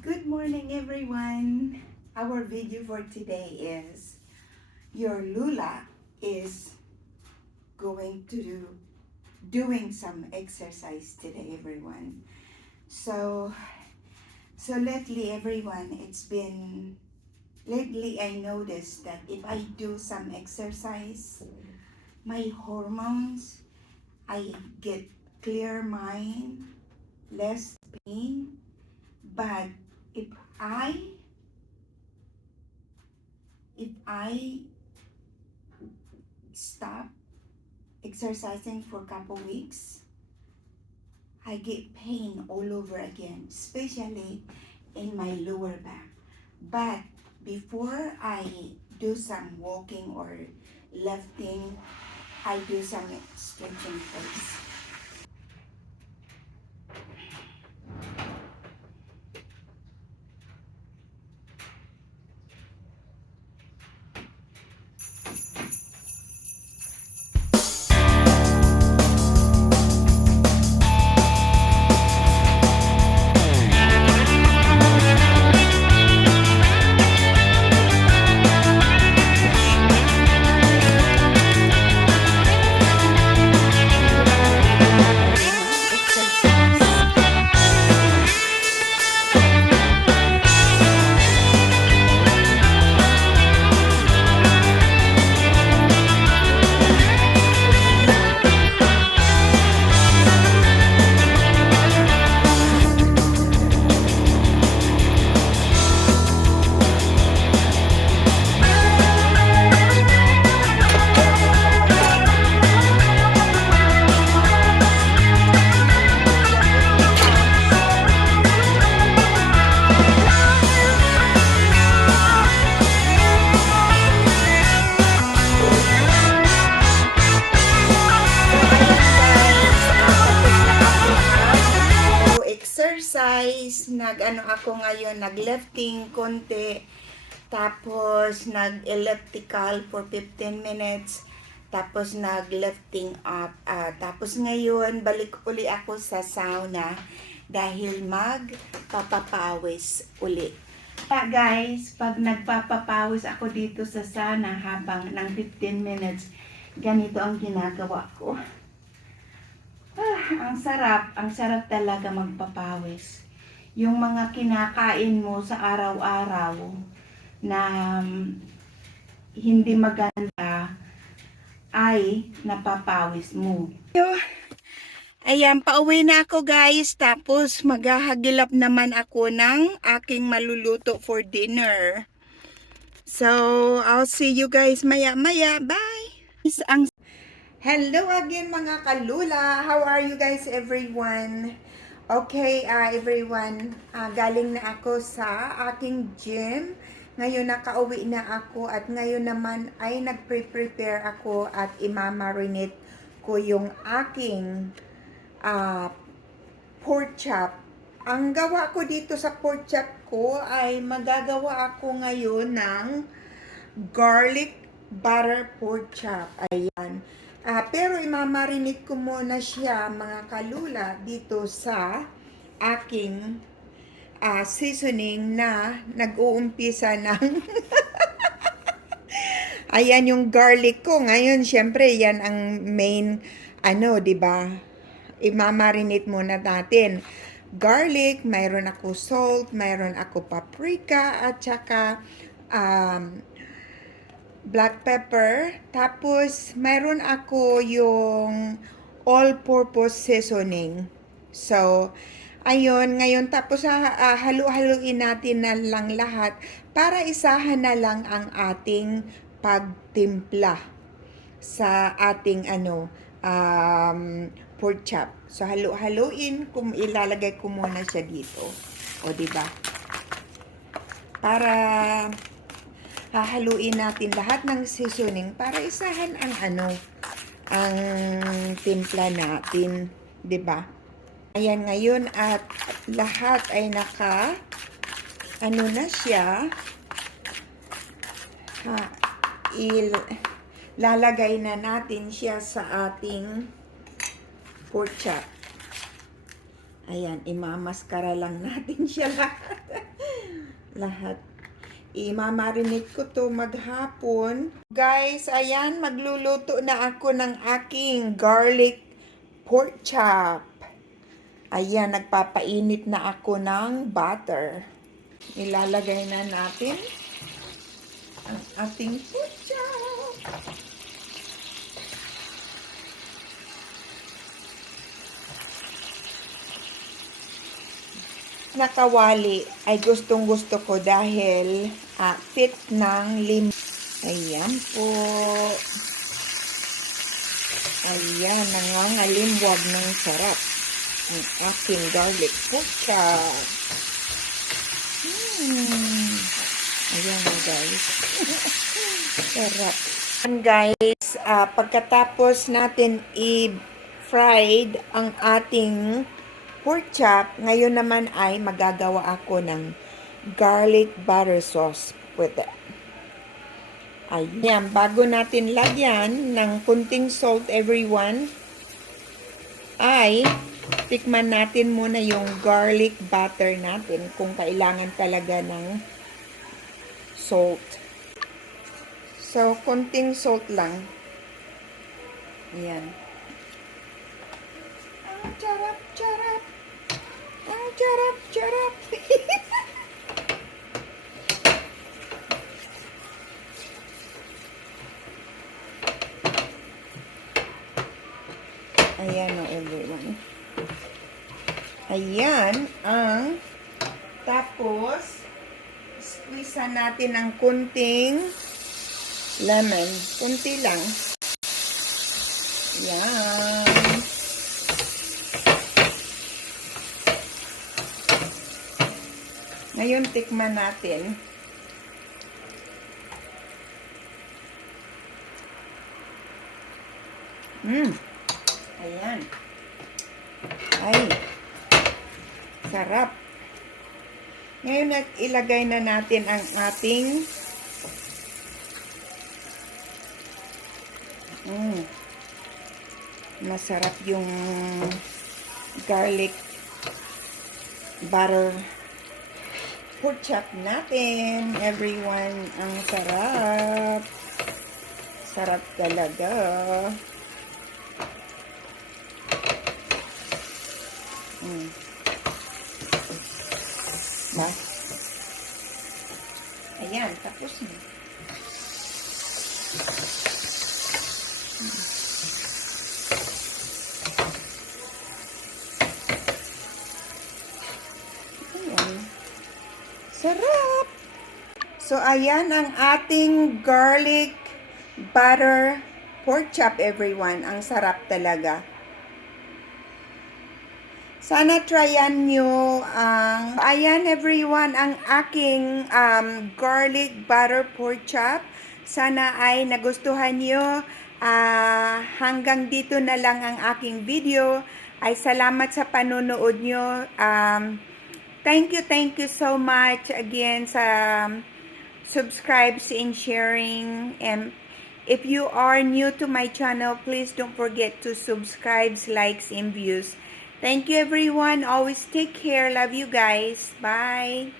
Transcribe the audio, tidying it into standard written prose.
Good morning, everyone. Our video for today is your Lula is going to doing some exercise today, everyone. So lately, everyone, lately I noticed that if I do some exercise, my hormones, I get clear mind, less pain. But if I stop exercising for a couple weeks, I get pain all over again, especially in my lower back. But before I do some walking or lifting, I do some stretching first. Exercise, nag-ano ako ngayon, nag-lifting konti, tapos nag-elliptical for 15 minutes, tapos nag-lifting up, tapos ngayon balik uli ako sa sauna dahil magpapapawis uli. Guys, pag nagpapapawis ako dito sa sauna habang ng 15 minutes, ganito ang ginagawa ko. Ang sarap talaga magpapawis. Yung mga kinakain mo sa araw-araw na hindi maganda ay napapawis mo. Ayan, pauwi na ako guys. Tapos maghahagilap naman ako ng aking maluluto for dinner. So, I'll see you guys maya-maya. Bye! Hello again mga kalula! How are you guys everyone? Okay, everyone, galing na ako sa aking gym. Ngayon nakauwi na ako at ngayon naman ay nagpre-prepare ako at imamarinate ko yung aking pork chop. Ang gawa ko dito sa pork chop ko ay magagawa ako ngayon ng garlic butter pork chop. Ayan. Pero imamarinate ko muna siya mga kalula dito sa aking seasoning na nag-uumpisa ng ayan yung garlic ko. Ngayon, syempre, yan ang main, di ba? Imamarinate muna natin. Garlic, mayroon ako salt, mayroon ako paprika, at saka black pepper. Tapos, mayroon ako yung all-purpose seasoning. So, ayun, ngayon, tapos halu-haluin natin na lang lahat para isahan na lang ang ating pagtimpla sa ating pork chop. So, halu-haluin, ilalagay ko muna siya dito. O, diba? Para hahaluin natin lahat ng seasoning para isahan ang timpla natin, 'di ba? Ayan ngayon at lahat ay na siya. Lalagay na natin siya sa ating pork chop. Ayan, imamaskara lang natin siya lahat. lahat. I-marinate ko to maghapon. Guys, ayan, magluluto na ako ng aking garlic pork chop. Ayan, nagpapainit na ako ng butter. Ilalagay na natin ang ating pork chop. Nakawali ay gustong-gusto ko dahil fit ng lim. Ayan po. Ayan, nangangalimwag ng sarap ang aking garlic pork chop. Ayan guys. Sarap. And guys, pagkatapos natin i-fried ang ating pork chop, ngayon naman ay magagawa ako ng garlic butter sauce with it. Ayan, bago natin lagyan ng kunting salt everyone, ay tikman natin muna yung garlic butter natin kung kailangan talaga ng salt. So, kunting salt lang. Ayan. Ang charap, charap. Ang charap, charap. Ayan o everyone. Ayan ang tapos squeeze natin ng kunting lemon. Kunti lang. Ayan. Ngayon, tikman natin. Ayan. Ay. Sarap. Ngayon, ilagay na natin ang ating masarap yung garlic butter pork chop natin. Everyone, ang sarap. Sarap talaga. Ayan, tapos na. Ayan. Sarap! So, ayan ang ating garlic butter pork chop, everyone. Ang sarap talaga. Sana tryan nyo ang, ayan everyone, ang aking garlic butter pork chop. Sana ay nagustuhan nyo. Hanggang dito na lang ang aking video. Ay salamat sa panonood nyo. Thank you so much again sa subscribes and sharing. And if you are new to my channel, please don't forget to subscribe, likes, and views. Thank you everyone. Always take care. Love you guys. Bye.